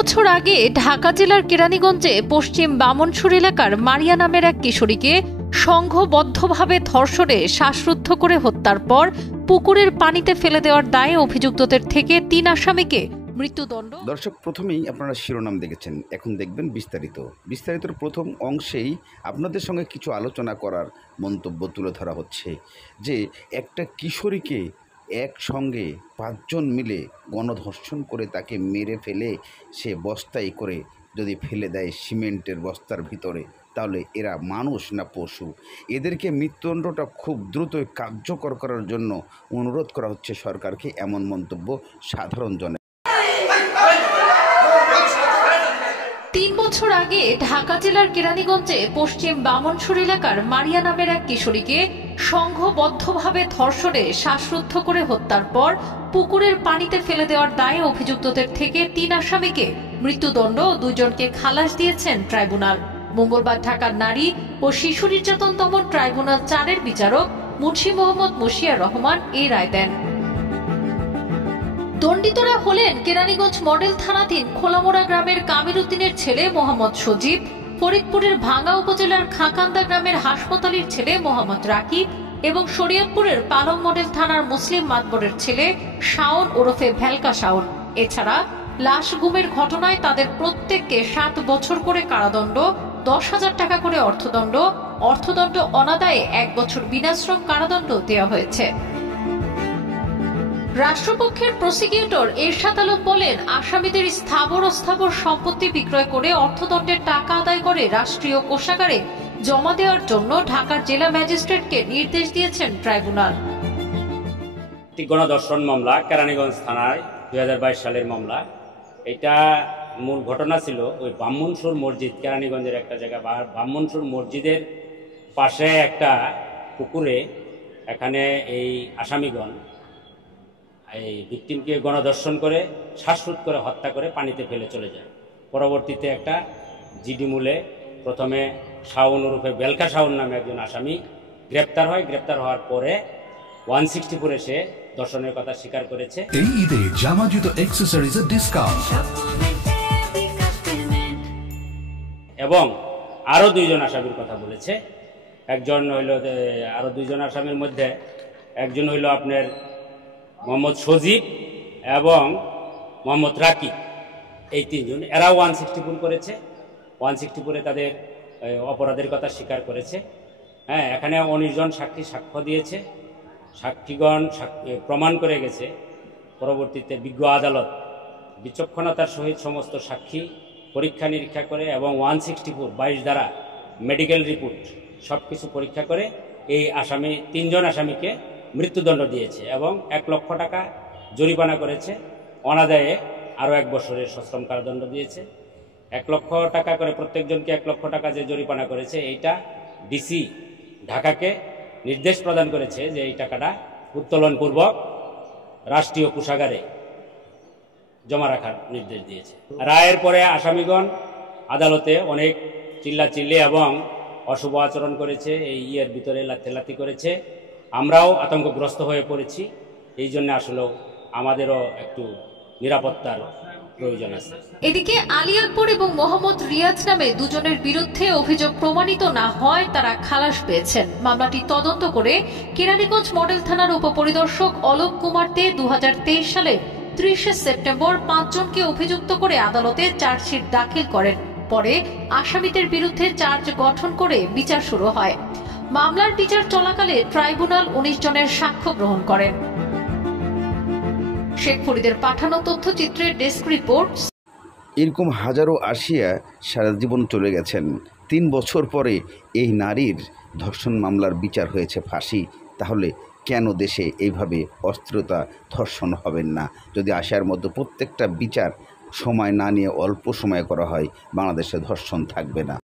বছর আগে ঢাকা জেলার কেরানীগঞ্জে পশ্চিম বামনসুর এলাকার মারিয়া নামের এক কিশোরীকে সংঘবদ্ধভাবে ধর্ষণে শ্বাসরুদ্ধ করে হত্যার পর পুকুরের পানিতে ফেলে দেওয়ার দায়ে অভিযুক্তদের থেকে ৩ আসামিকে মৃত্যুদণ্ড। দর্শক, প্রথমেই আপনারা শিরোনাম দেখেছেন, এখন দেখবেন বিস্তারিতর প্রথম অংশেই আপনাদের সঙ্গে কিছু আলোচনা করার মন্তব্য তুলে ধরা হচ্ছে যে একটা কিশোরীকে একসঙ্গে ৫ জন মিলে গণধর্ষণ করে তাকে মেরে ফেলে সে বস্তায় করে যদি ফেলে দেয় সিমেন্টের বস্তার ভিতরে, তাহলে এরা মানুষ না পশু? এদেরকে মৃত্যুদণ্ডটা খুব দ্রুতই কার্যকর করার জন্য অনুরোধ করা হচ্ছে সরকারকে, এমন মন্তব্য সাধারণ জনের। ৩ বছর আগে ঢাকা জেলার কেরানীগঞ্জে পশ্চিম বামনসুর এলাকার মারিয়া নামের এক কিশোরীকে সংঘবদ্ধভাবে ধর্ষণে শ্বাসরুদ্ধ করে হত্যার পর পুকুরের পানিতে ফেলে দেওয়ার দায়ে অভিযুক্তদের থেকে ৩ আসামিকে মৃত্যুদণ্ড ও ২ জনকে খালাস দিয়েছেন ট্রাইব্যুনাল। মঙ্গলবার ঢাকার নারী ও শিশু নির্যাতন দমন ট্রাইব্যুনাল ৪-এর বিচারক মুন্সি মোহাম্মদ মশিয়ার রহমান এই রায় দেন। দণ্ডিতরা হলেন কেরানীগঞ্জ মডেল থানাধীন খোলামোড়া গ্রামের কামিল উদ্দিনের ছেলে মোহাম্মদ সজীব, ফরিদপুরের ভাঙ্গা উপজেলার খাঁকান্দা গ্রামের হাসপাতালির ছেলে মোহাম্মদ রাকিব এবং শরীয়তপুরের পালং মডেল থানার মুসলিম মাতবরের ছেলে শাওন ওরফে ভেলকা শাওন। এছাড়া লাশ গুমের ঘটনায় তাদের প্রত্যেককে ৭ বছর করে কারাদণ্ড, ১০,০০০ টাকা করে অর্থদণ্ড অনাদায়ে ১ বছর বিনাশ্রম কারাদণ্ড দেওয়া হয়েছে। রাষ্ট্রপক্ষের প্রসিকিউটর এরশাদ আলম বলেন, আসামিদের স্থাবর অস্থাবর সম্পত্তি বিক্রয় করে অর্থদণ্ডের টাকা আদায় করে রাষ্ট্রীয় কোষাগারে জমা দেওয়ার জন্য ঢাকার জেলা ম্যাজিস্ট্রেটকে নির্দেশ দিয়েছেন ট্রাইব্যুনাল। গণধর্ষণ মামলা কেরানীগঞ্জ থানায় ২০২২ সালের মামলা। এটা মূল ঘটনা ছিল ওই ব্রাহ্মণসুর মসজিদ, কেরানীগঞ্জের একটা জায়গা, ব্রাহ্মণসুর মসজিদের পাশে একটা পুকুরে এখানে এই আসামিগণ এই ভিকটিমকে গণধর্ষণ করে শ্বাসরোধ করে হত্যা করে পানিতে ফেলে চলে যায়। পরবর্তীতে একটা জিডি মূলে প্রথমে শাওন ওরফে ভেলকা শাওন নামে একজন আসামি গ্রেপ্তার হয়। গ্রেপ্তার হওয়ার পরে 164 সে ধর্ষণের কথা স্বীকার করেছে। এই ঈদে জামা জুতো অ্যাকসেসরিজের ডিসকাউন্ট এবং আরও 2 জন আসামির কথা বলেছে। একজন হইল, আরও 2 জন আসামির মধ্যে একজন হইল আপনার মোহাম্মদ সজীব এবং মোহাম্মদ রাকিব, এই 3 জন। এরা 164 করেছে। 164 তাদের অপরাধের কথা স্বীকার করেছে। হ্যাঁ, এখানে 19 জন সাক্ষী সাক্ষ্য দিয়েছে। সাক্ষীগণ প্রমাণ করে গেছে। পরবর্তীতে বিজ্ঞ আদালত বিচক্ষণতার সহিত সমস্ত সাক্ষী পরীক্ষা নিরীক্ষা করে এবং 164 22 দ্বারা মেডিকেল রিপোর্ট সব কিছু পরীক্ষা করে এই আসামি 3 জন আসামিকে মৃত্যুদণ্ড দিয়েছে এবং 1 লক্ষ টাকা জরিমানা করেছে। অনাদায়ে আরও 1 বছরের সশ্রম কারাদণ্ড দিয়েছে। 1 লক্ষ টাকা করে প্রত্যেকজনকে 1 লক্ষ টাকা যে জরিমানা করেছে, এইটা ডিসি ঢাকাকে নির্দেশ প্রদান করেছে যে এই টাকাটা উত্তোলনপূর্বক রাষ্ট্রীয় কোষাগারে জমা রাখার নির্দেশ দিয়েছে। রায়ের পরে আসামিগণ আদালতে অনেক চিল্লাচিল্লি এবং অশুভ আচরণ করেছে, এই ভিতরে লাথি করেছে। আমরাও আতঙ্কগ্রস্ত হয়ে পড়েছি। এই জন্য আসলে আমাদেরও একটু নিরাপত্তার প্রয়োজন আছে। এদিকে আলী আকবর এবং মোহাম্মদ রিয়াজ নামে 2 জনের বিরুদ্ধে অভিযোগ প্রমাণিত না হয় তারা খালাস পেয়েছেন। মামলাটি তদন্ত করে কেরানীগঞ্জ মডেল থানার উপপরিদর্শক অলোক কুমার দে 2023 সালে 30 সেপ্টেম্বর 5 জনকে অভিযুক্ত করে আদালতে চার্জশিট দাখিল করেন। পরে আসামিদের বিরুদ্ধে চার্জ গঠন করে বিচার শুরু হয়। মামলার বিচার চলাকালে ট্রাইব্যুনাল 19 জনের সাক্ষ্য গ্রহণ করেন। শেখ ফরিদের পাঠানো তথ্যচিত্রের ডেস্ক রিপোর্ট। এরকম হাজারো আশিয়া সারা জীবন চলে গেছেন। 3 বছর পরে এই নারীর ধর্ষণ মামলার বিচার হয়েছে ফাঁসি। তাহলে কেন দেশে এইভাবে অস্থিরতা ধর্ষণ হবেন না? যদি আশার মধ্যে প্রত্যেকটা বিচার সময় না নিয়ে অল্প সময়ে করা হয়, বাংলাদেশে ধর্ষণ থাকবে না।